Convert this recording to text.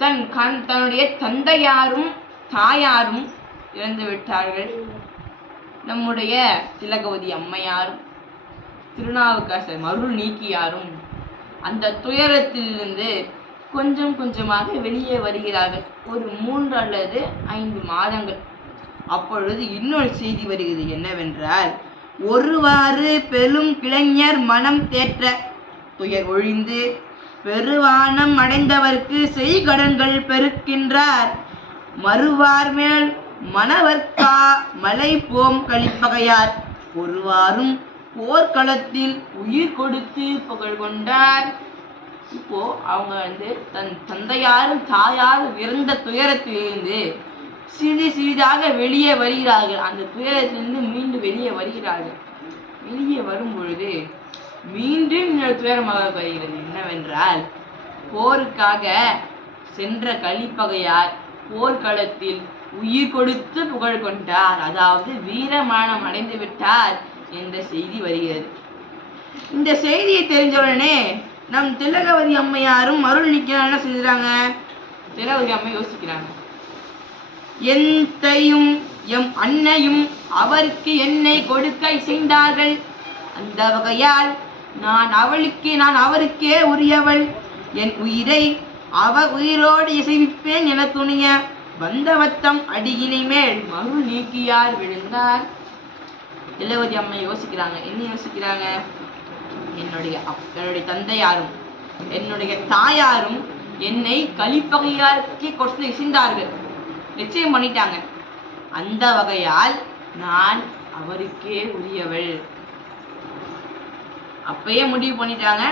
தன்னுடைய தந்தையாரும் தாயாரும் இறந்து விட்டார்கள். நம்முடைய திலகவதி அம்மையாரும் திருநாவுக்கரசர் மருள் நீக்கியாரும் அந்த துயரத்திலிருந்து கொஞ்சம் கொஞ்சமாக வெளியே வருகிறார்கள். ஒரு 3 அல்லது 5 மாதங்கள். அப்பொழுது இன்னொரு செய்தி வருகிறது. என்னவென்றால், ஒருவாறு பெரும் கிளைஞர் மனம் தேற்ற துயர் ஒழிந்து பெருவானம் அடைந்தவர்க்கு செய்கடன்கள் பெருக்கின்றார். மறுவார் மேல் மணவர்க்கா மலை போம் கழிப்பகையார் ஒருவாரும் போர்க்களத்தில் உயிர் கொடுத்து புகழ் கொண்டார். இப்போ அவங்க தன் தந்தையாரும் தாயாரும் இறந்த துயரத்திலிருந்து சிறிதாக வெளியே வருகிறார்கள். அந்த துயரத்திலிருந்து மீண்டும் வெளியே வருகிறார்கள். வெளியே வரும் பொழுது மீண்டும் துயரமாக வருகிறது. என்னவென்றால், போருக்காக சென்ற கலிப்பகையார் போர்க்களத்தில் உயிர் கொடுத்து புகழ் கொண்டார். அதாவது வீரமரணம் அடைந்து விட்டார் என்ற செய்தி வருகிறது. இந்த செய்தியை தெரிஞ்சவுடனே நம் திலகவதி அம்மையாரும் மருள் நீக்கியாரும் என்ன செஞ்சுறாங்க? திலகவதி அம்மை யோசிக்கிறாங்க. எந்தையும் எம் அன்னையும் அவருக்கு என்னை கொடுக்க இசைந்தார்கள். அந்த வகையால் நான் அவருக்கே உரியவள். என் உயிரை அவர் உயிரோடு இசைவிப்பேன் என துணிய வந்தவத்தம் அடியினை மேல் மருள் நீக்கியார் விழுந்தார். திலகவதி அம்மை யோசிக்கிறாங்க. என்ன யோசிக்கிறாங்க? என்னுடைய தந்தையாரும் என்னுடைய தாயாரும் என்னை கலிப்பகையாருக்கு கொடுத்து இசைந்தார்கள், நிச்சயம் பண்ணிட்டாங்க. அந்த வகையால் நான் அவருக்கே உரியவள். அப்பயே முடிவு பண்ணிட்டாங்க.